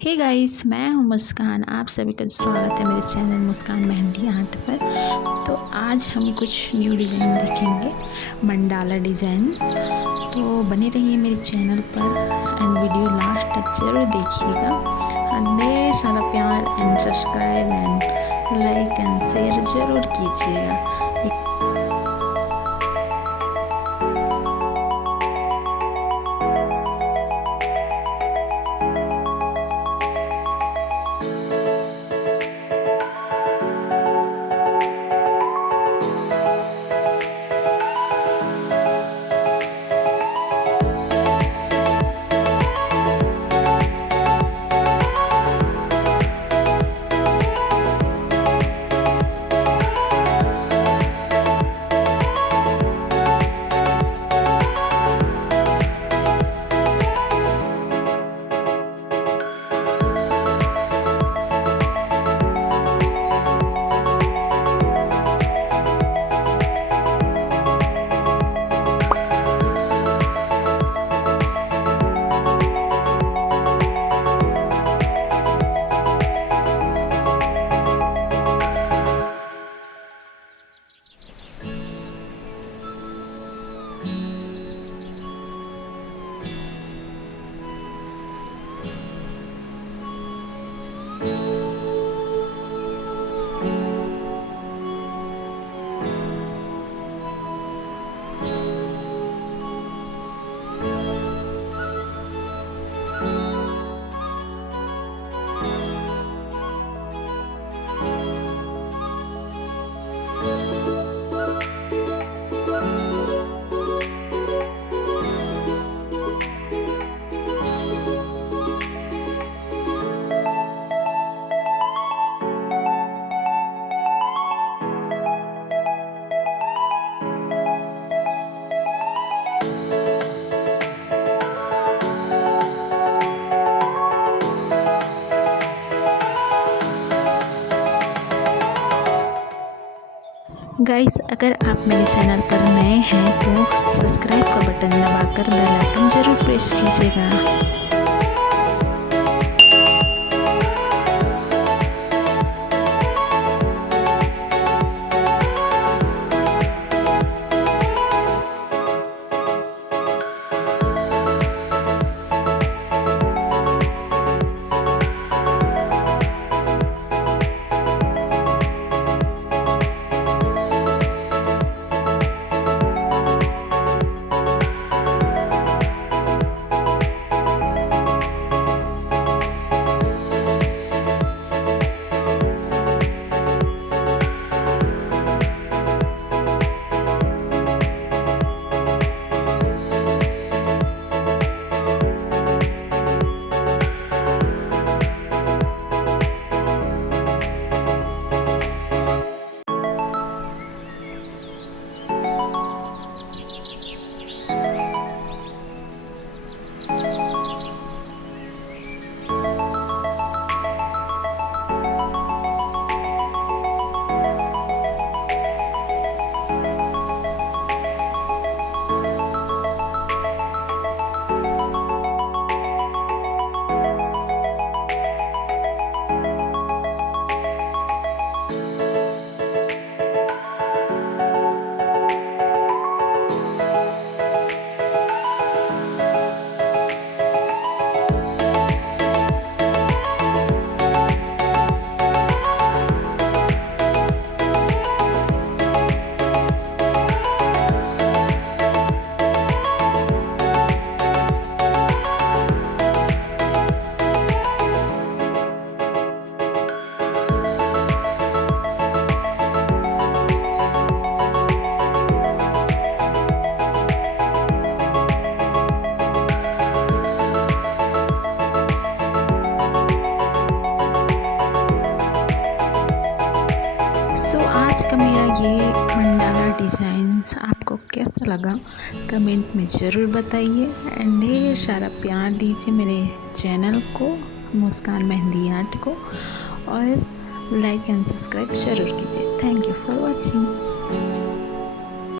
Hey guys, मैं हूं मुस्कान। आप सभी का स्वागत है मेरे चैनल मुस्कान मेहंदी आर्ट पर। तो आज हम कुछ न्यू डिज़ाइन देखेंगे, मंडाला डिज़ाइन। तो बने रहिए मेरे चैनल पर एंड वीडियो लास्ट तक जरूर देखिएगा। ढेर सारा प्यार and subscribe and like and share ज़रूर कीजिएगा। गाइस, अगर आप मेरे चैनल पर नए हैं तो सब्सक्राइब का बटन दबाकर बेल आइकन जरूर प्रेस कीजिएगा। आज का मेरा ये मंडाला डिज़ाइंस आपको कैसा लगा कमेंट में ज़रूर बताइए एंड ढेर सारा प्यार दीजिए मेरे चैनल को मुस्कान मेहंदी आर्ट को और लाइक एंड सब्सक्राइब ज़रूर कीजिए। Thank you for watching.